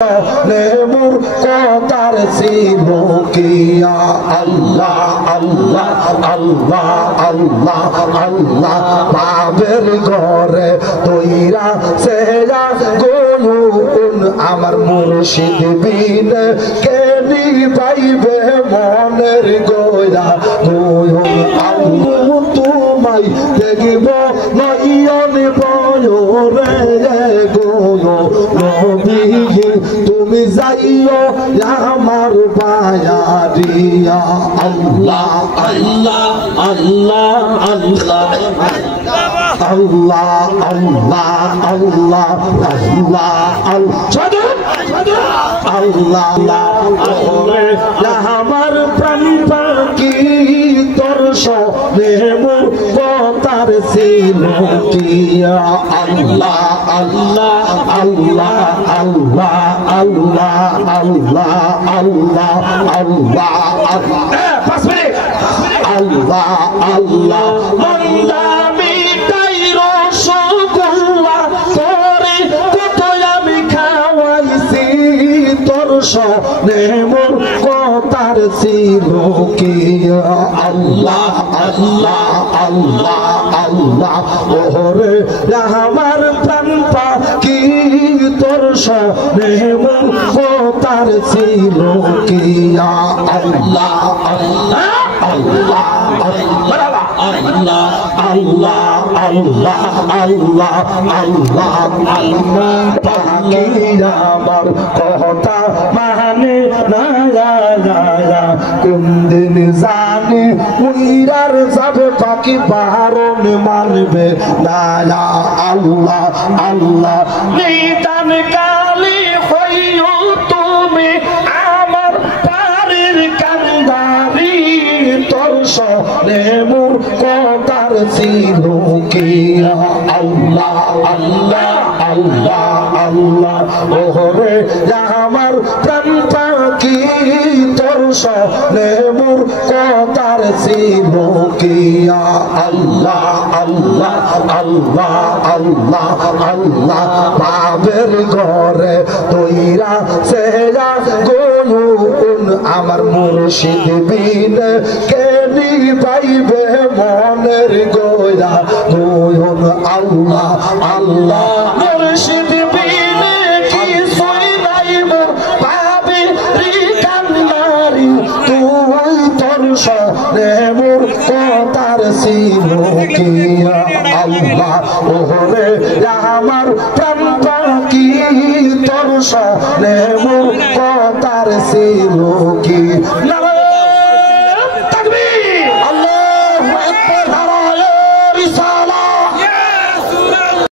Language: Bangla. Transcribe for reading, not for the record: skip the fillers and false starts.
নেমুর কথার ছিল কিয়া আল্লাহ আল্লাহ আল্লাহ আল্লাহ আল্লাহ বাবের ঘরে তৈরা সেরা গয়ুন আমার মুর্শিদ বিন কেনি পাইবে মনের গয়রা গয়ুন আল্লাহ তোমায় দেখিব নয়ন বয়রে গয়ো নবী তুমি যাইও আমার বায়ারিয়া আল্লাহ আল্লাহ আল্লাহ আল্লাহ আল্লাহ আল্লাহ আল্লাহ আল্লাহ আল্লাহ আমার প্রাণ পাখি তোর সনে তার ছিল কিয়া আল্লাহ আল্লাহ আল্লাহ আল্লাহ আল্লাহ আল্লাহ আল্লাহ আল্লাহ আল্লাহ আল্লাহ আল্লাহ মিটাই রসগোল্লা তোরে কত আমি খাওয়াইছি তোর সনে মোর কথার ছিল কিয়া আল্লাহ আল্লাহ আল্লাহ আল্লাহ ওরে আমার প্রাণ পাখি তোর সনে মোর কথার ছিল কিয়া আল্লাহ আল্লাহ আল্লাহ আল্লাহ আল্লাহ আল্লাহ আল্লাহ আল্লাহ আল্লাহ পাখি আমার কথা মানে না কোন দিন জানি উইরার যাবে পাখি বারণ মানবে না আল্লাহ আল্লাহ নিদান কালি হইও তুমি আমার পারের কান্দারি তোর সনে মোর কথার ছিল কিয়া আল্লাহ আল্লাহ আল্লাহ আল্লাহ ওরে আমার প্রাণ পাখি তোর সনে মোর কথার ছিল কিয়া আল্লাহ আল্লাহ আল্লাহ আল্লাহ আল্লাহ বাবের ঘরে তৈরা সেরা গয়ুন আমার মুর্শিদ বিন কেনি পাইবে মনের গয়া গয়ুন আল্লাহ আল্লাহ মুর্শিদ বিন কি সইনাই মোর পাবে রিকান্নারি তুই তোর সনে মোর কথার ছিল কিয়া আল্লাহ ওরে আমার প্রাণ পাখি তোর সনে মোর কথার ছিল কি তাকবীর আল্লাহু আকবার নারায়ে রিসালাত